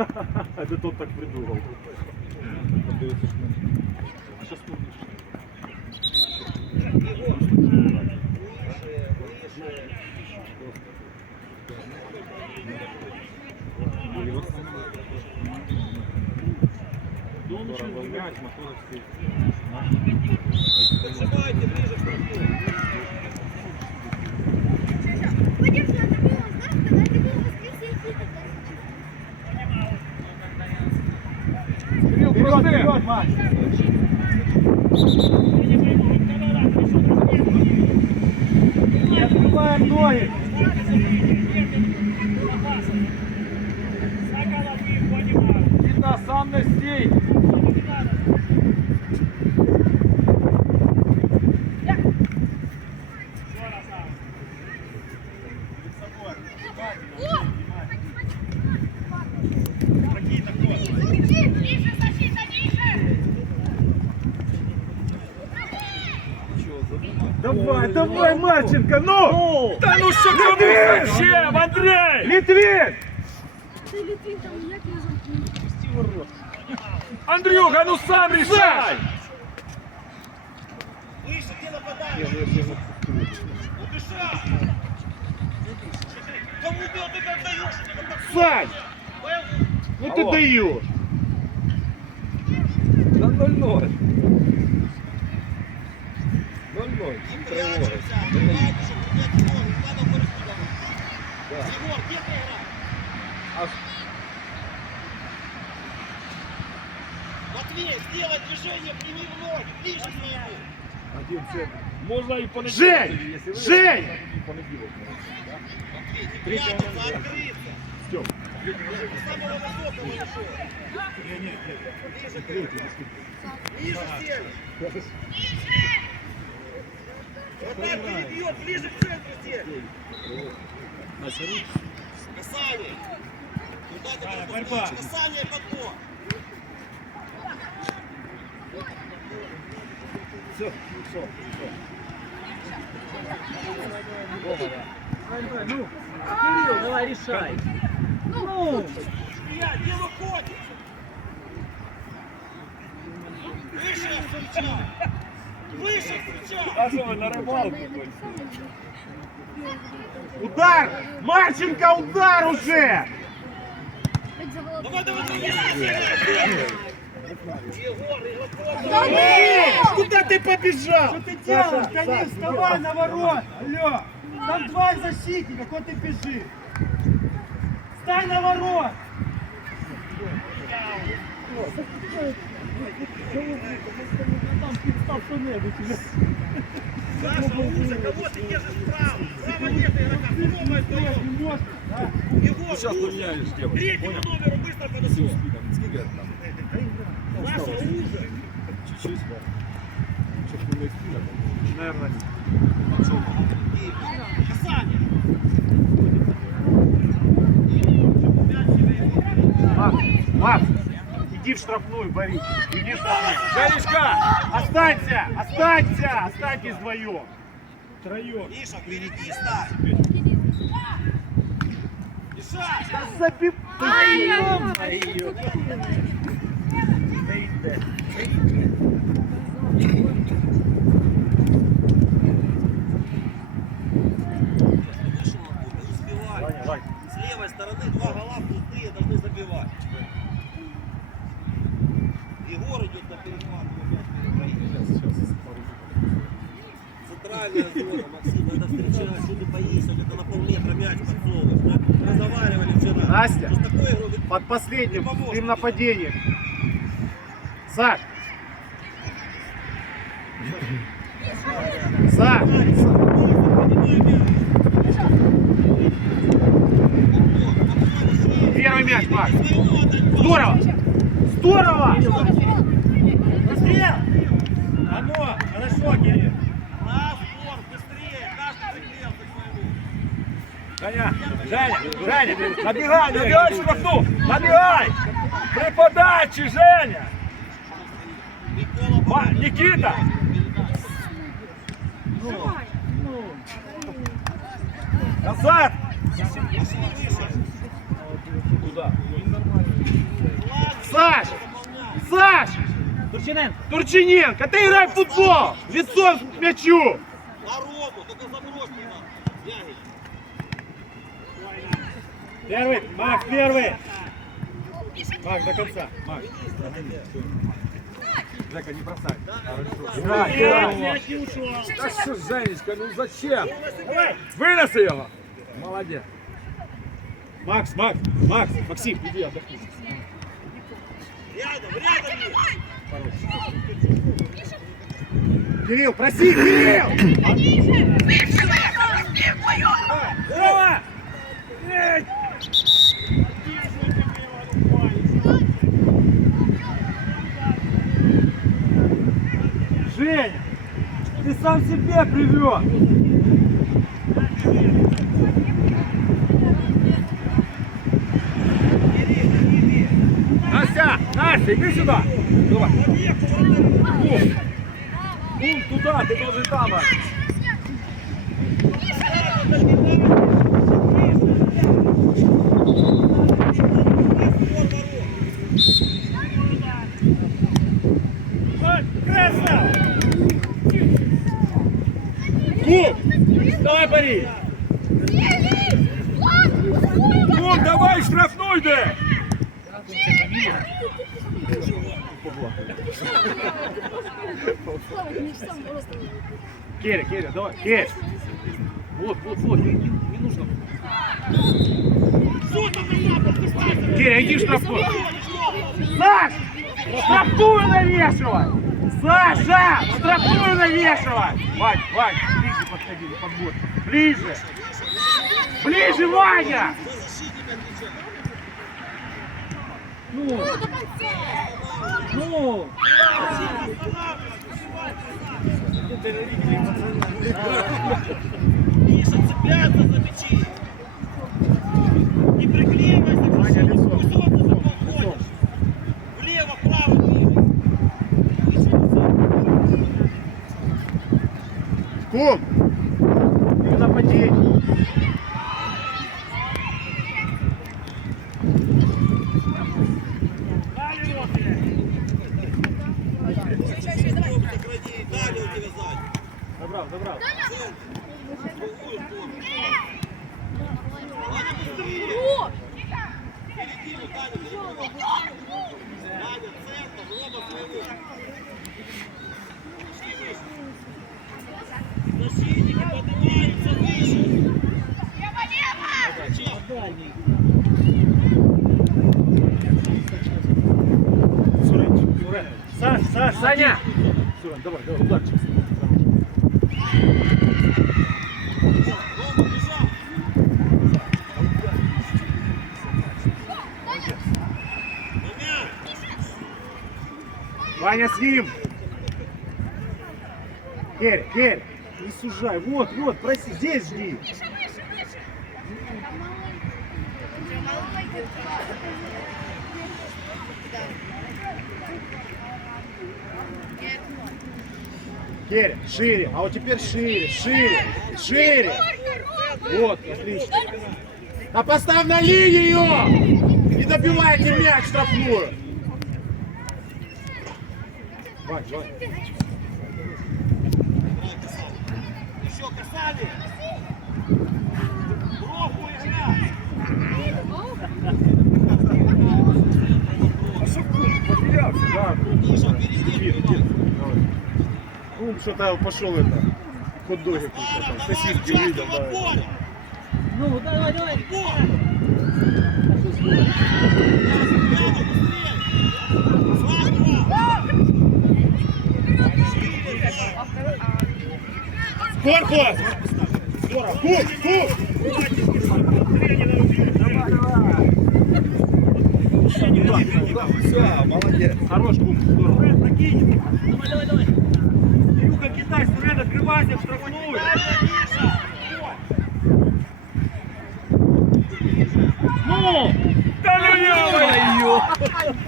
Это тот так придумал. А сейчас помнишь. Мяч, Матуровский. Зажимайте ближе к штрафу. Вадим, что это было, знаешь, когда это было воскресенье. Вперед, вперед, Макс! Не открываем ноги! Видно, сам на стей! Давай, давай, Марченко, ну! Да ну что ты зачем, Андрей? Литвин! Ты Литвин, там я тебя замкну. Андрюха, ну сам решай! Выше, где нападаешь? Удышал! Кому ты вот это отдаешь? Сань! Ну ты даешь! Да 0-0. 0-0. Прячемся! Ладушек, принять не может, надо вырасти давай. Егор, где ты играешь? Матвей, сделай движение, прими в ноги, ближе к нему. Один центр. Можно и понедельник. Жень! Жень! Матвей, не прячься, открыться. Стёп. С самого высокого ушел. Ближе к нему. Ниже сели. Вот так перебьет, ближе к центру сели. Касание. Куда ты пропускаешь? Касание подбор. Все, все, ну, Кирилл, давай решай. Ну, Илья, где выходит? Выше встречай! Выше встречай! а что вы на рыбалку ходите? Удар! Марченко, удар уже! Давай, давай, давай! Егор, Да Куда ты побежал? Что ты делаешь? Да не вставай на ворот! Алло! Там два защитника, куда ты бежишь? Встань на ворот! Саша, уже, кого ты держишь справа? Справа нет игрока, второго вдвоем. Егор, Сейчас уже. поменяешь тему. Третьему номеру быстро подошел. Саша, уже. Чуть-чуть, да. Сейчас не спина. Наверное, Касание. Макс, иди в штрафную, Борис. Иди в штрафную. Жаришка, останься, останься, останьтесь вдвоем. Втроем. Миша, впереди стань. Миша! Забивай! Успевай. С левой стороны два гола пустые должны забивать. Егор идет на перехват. Центральная зона, Максим, надо встречать, что ты боишься, где-то на полметра мяч подсовываешь. Да? Разговаривали вчера. Настя, Что с такой игрой вы- под последним не поможет. им нападением. Саш! Саш! Первый мяч, Макс! Здорово! Здорово! Расстрел! А ну, хорошо, Кирилл. Разбор, быстрее, каждый прикрелся к своему. Женя! Женя! Набегай! Набегай в штрафну! Набегай! При подаче, Женя! Никита! Назад! Куда? Саш! Саш! Турчиненко. Турчиненко, ты играй в футбол! Лицом к мячу! Народу, только забрось туда. Ягель. Первый, Макс, первый! Макс, до конца. Макс. Жека, не бросай. Мяч не ушел. Да что, Женечка, ну зачем? Выноси его! Молодец. Макс, Максим, иди отдохни. Рядом есть. Кирилл, проси, Кирилл! Здорово! Женя, ты сам себе привез. Настя, иди сюда. Давай. Ум, туда, ты должен там. Кум, давай пари. Кум, давай штрафной да. Керя, давай, Керя. Вот, не нужно. Керя, иди в штрафную. Саш, штрафную навешивай. Саша, штрафную навешивай. Вань, ближе подходи, подбор. Ближе, Ваня. Ну. Миша, цепляться за мячи. Не приклеивайся, пусть он за полходишь. Влево, вправо двигай. Кум, не напади. Далее у тебя сзади. Забрал. Середину, Даня, центр, оба своего. Защитники поднимаются выше. Сурен. Саня! Сурен, давай, ударчик. Рома, бежал. Ваня с ним! Керь, не сужай, вот, проси, здесь жди. Керь, шире, а вот теперь шире. Вот, отлично. А поставь на линию! И добивайте мяч штрафную. Вань. Еще касали. Бровку играть. А что Кум потерялся? Да, Миша, впереди. Кум что-то пошел это. Хот-доги кушать, там, сосиски увидел. Да. Ну, давай. Корпус! Здорово! Все, молодец. Хорош, Кум, здорово. Давай. Илюха, Китай, Сурен, открывайся в штрафную. Ну! Да ну ё-моё!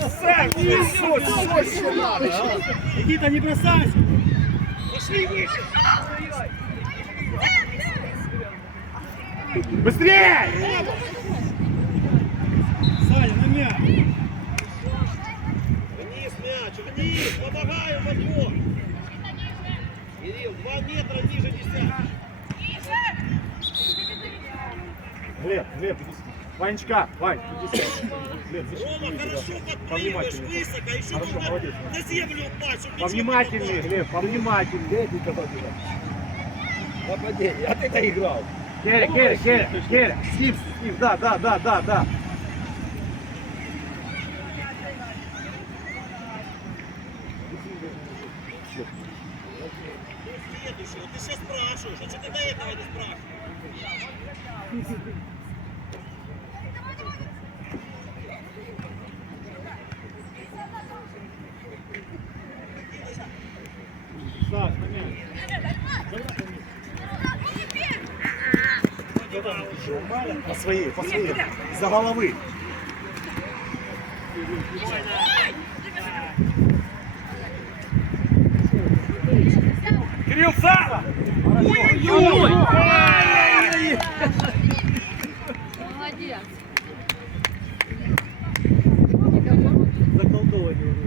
Сам, что еще надо, а? Никита, не бросайся. Быстрее! Саня, на мяч. Вниз мяч, вниз, помогаю, Вадим. Кирилл, 2 метра ниже десятки. Глеб, иди сюда. Ванечка, Вань, иди сюда. Глеб, Рома, хорошо подпрыгиваешь Повнимательнее. высоко, еще Хорошо, нужно молодец. на землю упасть, чтобы мячом Повнимательнее, не попасть. Глеб, повнимательнее. Нападение, а ты доиграл. Керя, Стив, да. Следующий, вот ты сейчас спрашиваешь, а что ты до этого не спрашиваешь? Саш, на мяч. По своей, из-за головы. Кирилл, сам! Ой-ой-ой! Молодец. Заколдование уже.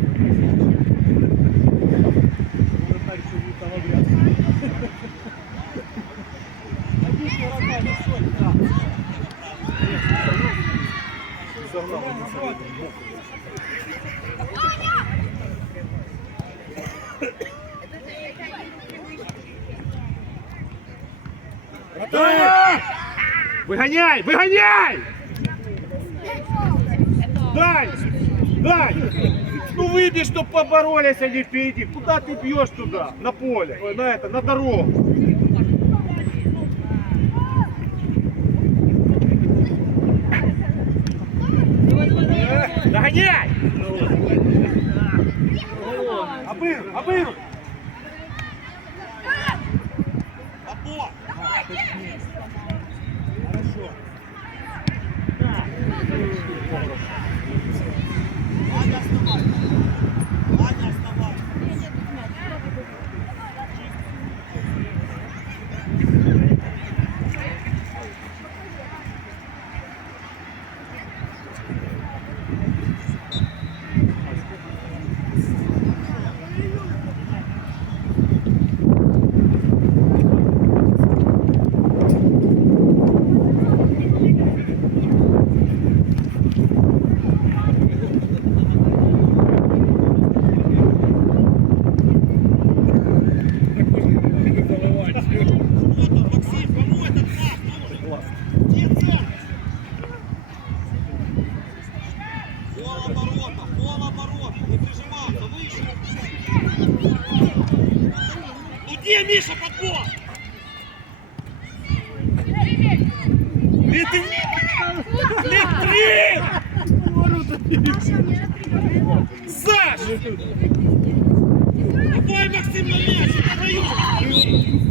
Вратарь сегодня там обряд. Один вратарь, не соль, да. Загнал. Выгоняй! Дань! Ну выбей, чтоб поборолись они впереди. Куда ты бьешь туда? На поле, на дорогу. Догоняй! Обыру! Попо! Хорошо. Ваня, вставай! Ваня, вставай! Максим, кому этот пас нужен? Где центр? Пол оборота, не прижиматься, выше. Ну где Миша подбор? Саш! Давай, Максим, на мяч!